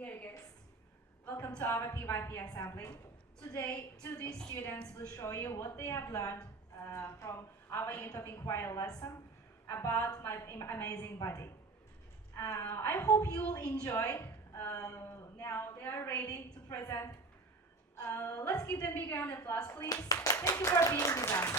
dear guests. Welcome to our PYP Assembly. Today, 2D students will show you what they have learned from our unit of inquiry lesson about my amazing body. I hope you will enjoy. Now they are ready to present. Let's give them a big round of applause, please. Thank you for being with us.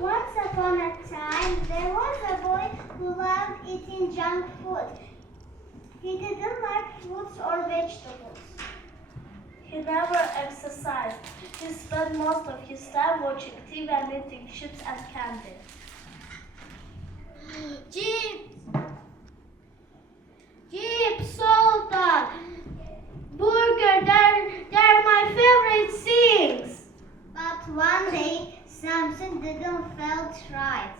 Once upon a time, there was a boy who loved eating junk food. He didn't like fruits or vegetables. He never exercised. He spent most of his time watching TV and eating chips and candy. Chips, soda, burger, they're my favorite things. But one day, something didn't felt right.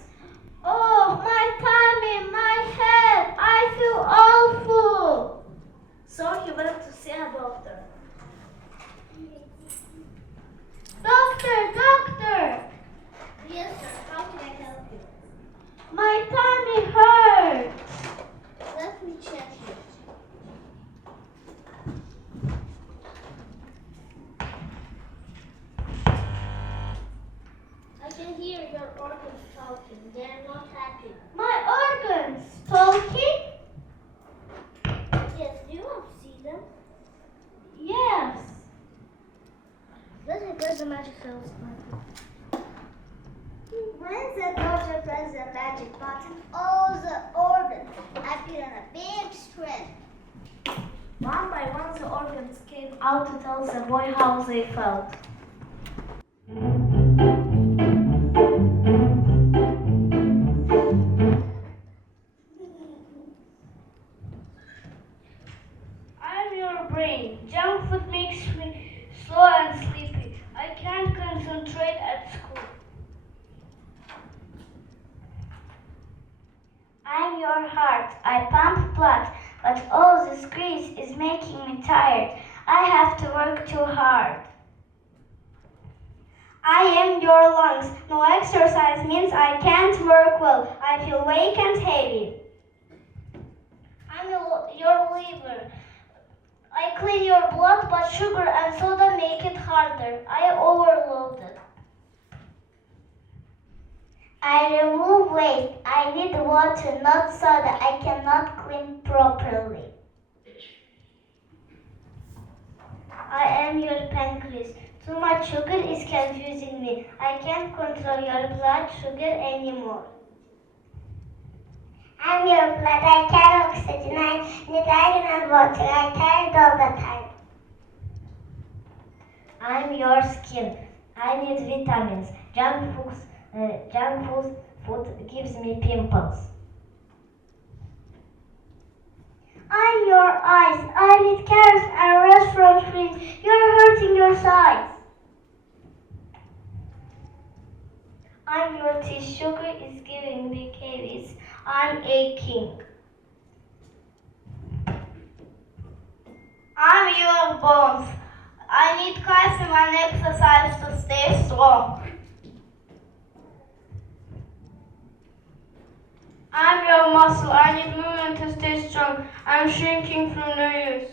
Oh, my tummy, my head, I feel awful. So he went to see a doctor. Doctor! Yes, sir. How can I help you? My tummy hurts. Let me check it. I can hear your organs talking. They're not happy. My organs talking? Yes, do you want to see them? Yes. Let's press the magic talisman. When the doctor pressed the magic button, all the organs appeared on a big screen. One by one, the organs came out to tell the boy how they felt. I'm your brain. Junk food makes me slow and sleepy. I can't concentrate at school. I'm your heart. I pump blood, but all this grease is making me tired. I have to work too hard. I am your lungs. No exercise means I can't work well. I feel weak and heavy. I'm your liver. I clean your blood, but sugar and soda make it harder. I overloaded. I remove waste. I need water, not soda. I cannot clean properly. I am your pancreas. Too much sugar is confusing me. I can't control your blood sugar anymore. I'm your blood. I carry oxygen. I need iron and water. I tired all the time. I'm your skin. I need vitamins. Junk food gives me pimples. I'm your eyes. I need carrots and rest from screens. You're hurting your sides. I'm your tea. Sugar is giving me cavities. I'm aching. I'm your bones. I need calcium and exercise to stay strong. I'm your muscle. I need movement to stay strong. I'm shrinking from no use.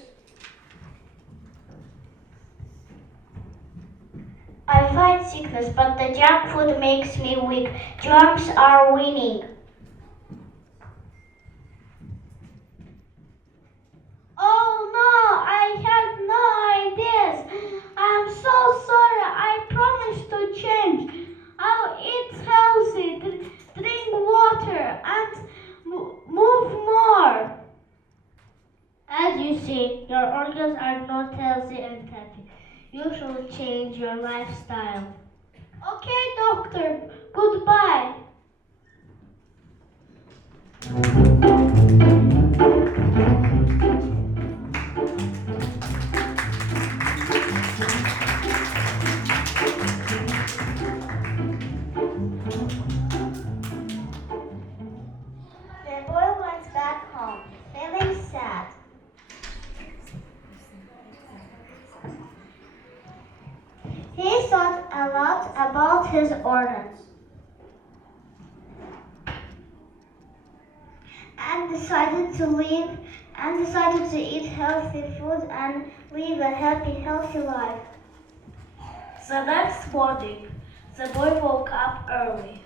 I fight sickness, but the junk food makes me weak. Germs are winning. Oh no, I had no ideas. I'm so sorry. I promised to change. I'll eat healthy, drink water, and move more. As you see, your organs are not healthy and happy. You should change your lifestyle. Okay, doctor. Goodbye. The boy went back home, feeling sad. He thought a lot about his organs and decided to eat healthy food and live a happy, healthy life. The next morning, the boy woke up early.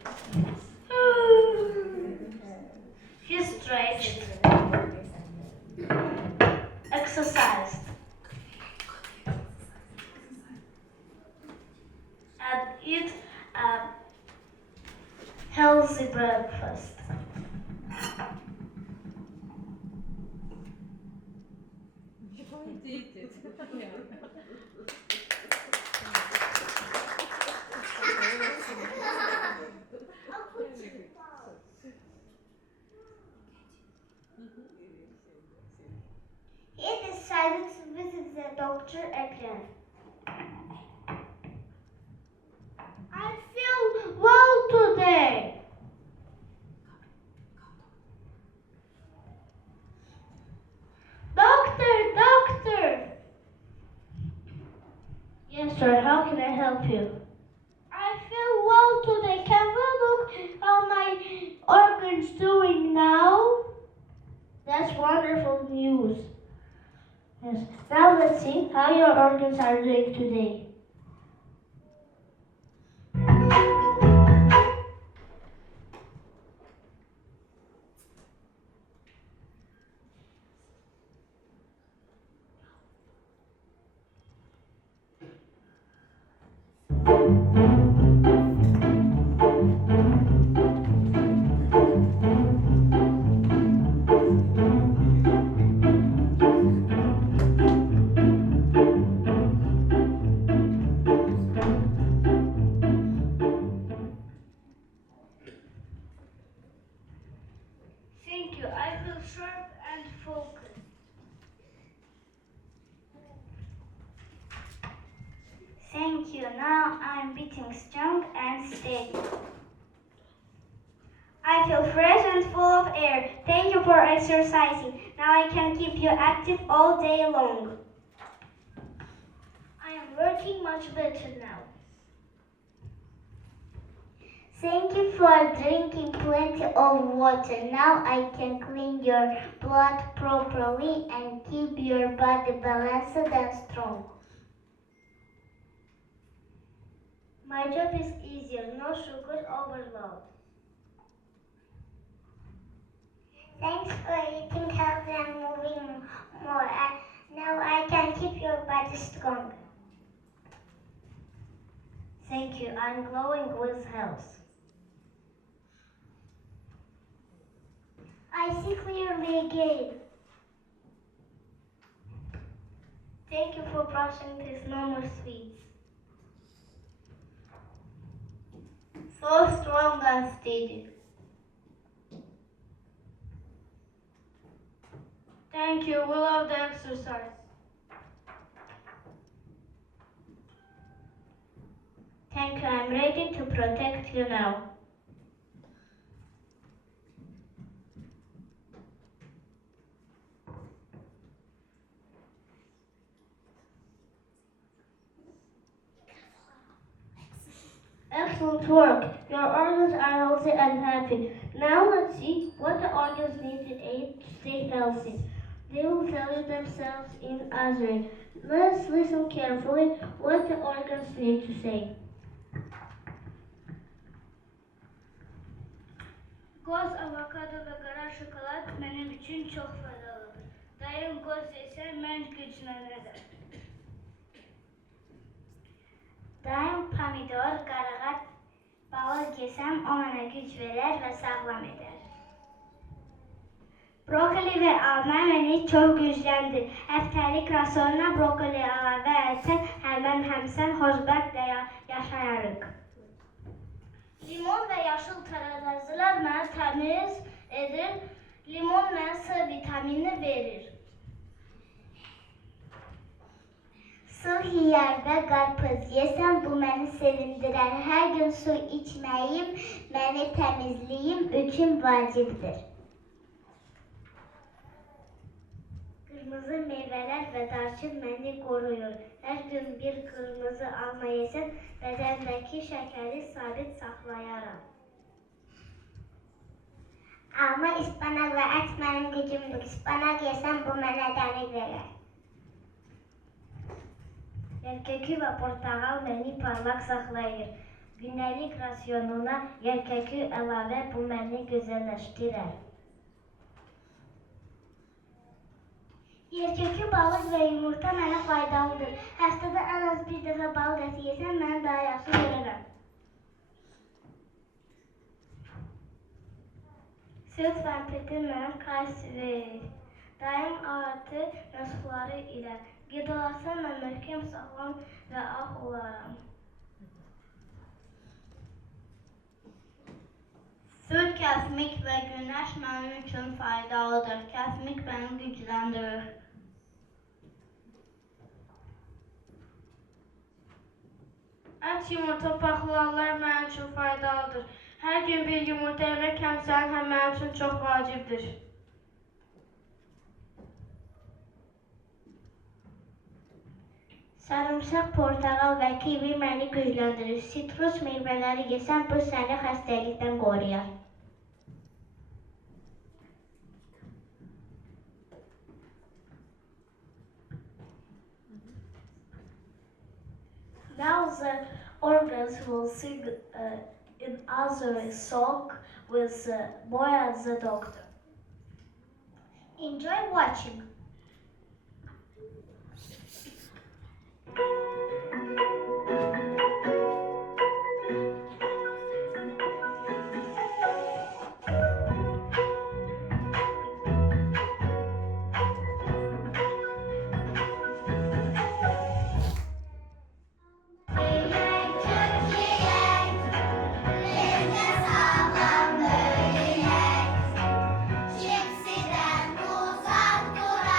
He stretched, exercised, and eat a healthy breakfast. He decided to visit the doctor again. I feel well today. Doctor! Yes, sir, how can I help you? I feel well today. Can we look how my organs doing now? That's wonderful news. Yes. Now let's see how your organs are doing today. Now I'm beating strong and steady. I feel fresh and full of air. Thank you for exercising. Now I can keep you active all day long. I am working much better now. Thank you for drinking plenty of water. Now I can clean your blood properly and keep your body balanced and strong. My job is easier, no sugar overload. Thanks for eating healthy and moving more. Now I can keep your body strong. Thank you, I'm glowing with health. I see clearly again. Thank you for brushing this. No more sweets. So strong and steady. Thank you. We love the exercise. Thank you. I'm ready to protect you now. Excellent work. Your organs are healthy and happy. Now let's see what the organs need to eat to stay healthy. They will tell you themselves in Azeri. Let's listen carefully what the organs need to say. Qoz, avokado və qara şokolad mənim üçün çox faydalıdır. Dayım qoz yesə mən güclənərəm. Dayım pomidor, qarağat, balıq yesəm o mənə güc verər və sağlam edər. Brokoli və alma məni çox gücləndir. Həftəlik rasyonuna brokoli əlavə etsən, həmən həmsən xoşbəxt yaşayarıq. Limon və yaşıl tərəvəzlər mənə təmiz edir. Limon mənə C vitamini verir. Su yeyər və qarpız yesəm, bu məni sevindirər. Hər gün su içməyim, məni təmizliyim üçün vacibdir. Qırmızı meyvələr və darçın məni qoruyur. Hər gün bir qırmızı alma yesəm, bədəndəki şəkəri sabit saxlayaram. Alma, ispanaq və ət mənim gücümdür. İspanaq yesəm, bu mənə dəmir verər. Yerkəkü və portağal məni parlaq saxlayır. Gündəlik rasyonuna yerkəkü əlavə, bu məni gözəlləşdirər. Yerkəkü, balıq və yumurta mənə faydalıdır. Həftədə ən az bir dəfə balıq əti yesəm, mən daha yaxşı görərəm. Süd və petin mənə kalsi verir. Daim artı məsuları ilə qidalasam, mən möhkəm, sağlam və ağ olaram. Süd, kəsmik və günəş mənim üçün faydalıdır. Kəsmik məni gücləndirir. Ət, yumurta, paxlanlar mənim üçün faydalıdır. Hər gün bir yumurta yemək həm mənim üçün çox vacibdir. Sarımsaq, portağal və kivi məni gücləndirir. Sitrus meyvələri yesəm, bu səni xəstəlikdən qoruyar. Now the organs will sing in Azeri song with Moya the doctor. Enjoy watching. Kimseden uzak duran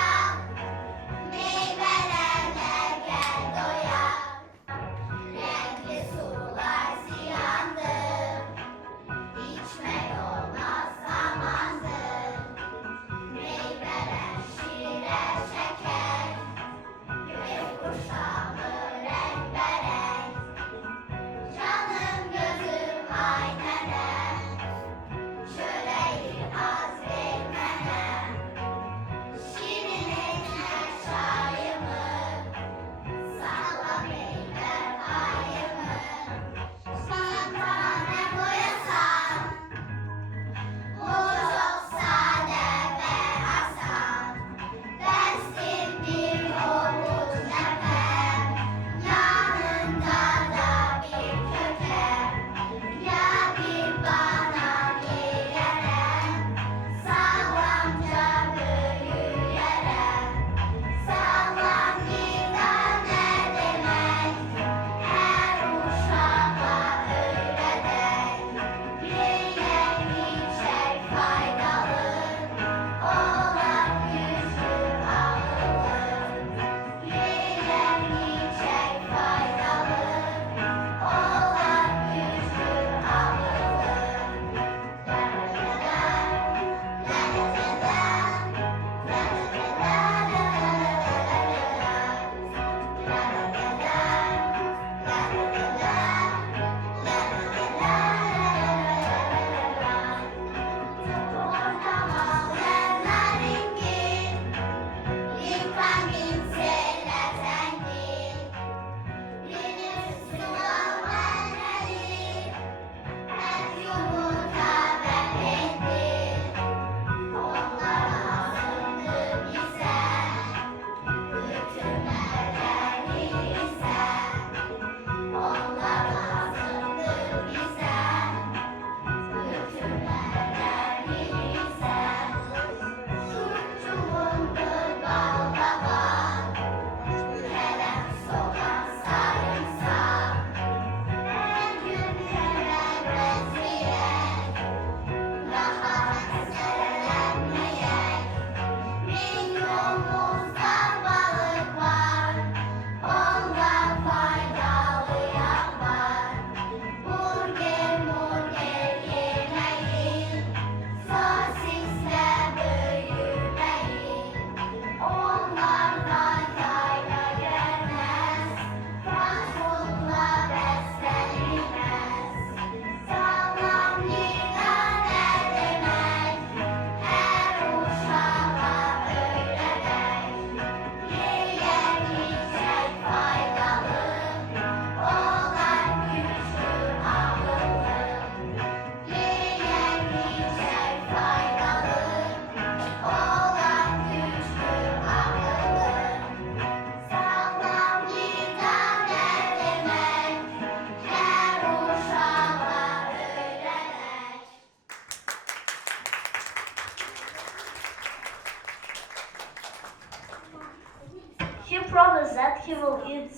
that he will eat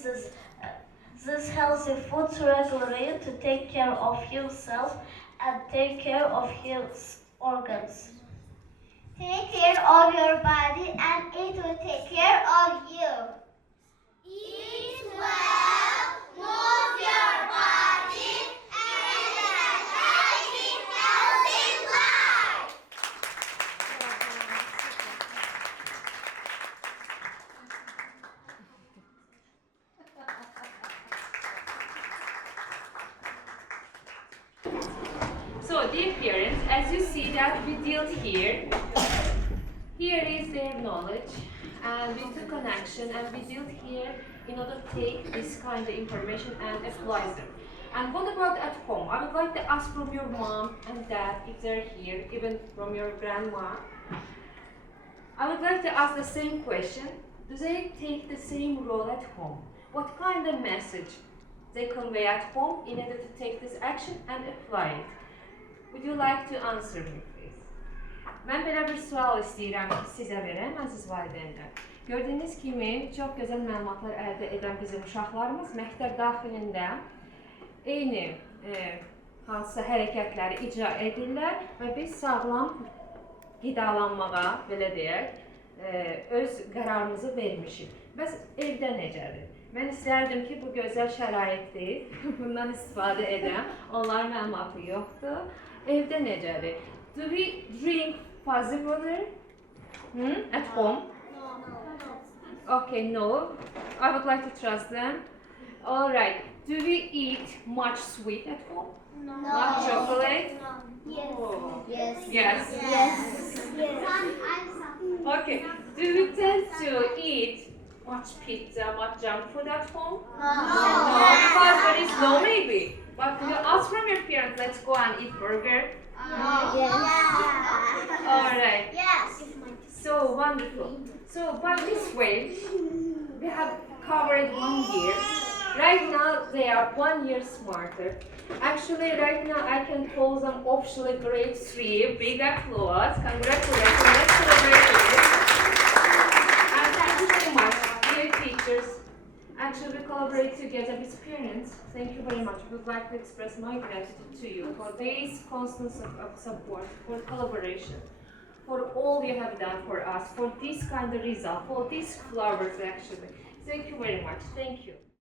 this healthy food regularly to take care of himself and take care of his organs. Take care of your body and it will take care of you. Eat well, move your body, and live a healthy life. So, dear parents, as you see that we dealt here is their knowledge and we took an action and we dealt here in order to take this kind of information and apply them. And what about at home? I would like to ask from your mom and dad if they're here, even from your grandma. I would like to ask the same question. Do they take the same role at home? What kind of message they convey at home in order to take this action and apply it? Would you like to answer me, please? Mən belə bir sual istəyirəm ki, sizə verəm, əziz valideynlər. Gördüyünüz kimi, çox gözəl məlumatlar əldə edən bizim uşaqlarımız məktəb daxilində eyni hansısa hərəkətləri icra edirlər və biz sağlam qidalanmağa, belə deyək, öz qərarımızı vermişik. Bəs evdə necədir? Mən istərdim ki, bu gözəl şəraitdir, bundan istifadə edəm, onların məlumatı yoxdur. Evdə necədir? Do we drink fuzzy water at home? Okay, no. I would like to trust them. All right. Do we eat much sweet at home? No. Not chocolate? Yes. Oh. Yes. Yes. Yes. Okay. Do we tend to eat much pizza, much junk food at home? No, because there is no maybe. But you ask from your parents, let's go and eat burger. All right. Yes. So wonderful. So by this way, we have covered 1 year. Right now, they are 1 year smarter. Actually, right now, I can call them officially grade 3. Big applause. Congratulations. Let's celebrate it. And thank you very much, dear teachers. Actually, we collaborate together with parents. Thank you very much. We would like to express my gratitude to you for this constant support, for collaboration, for all you have done for us, for this kind of result, for these flowers actually. Thank you very much. Thank you.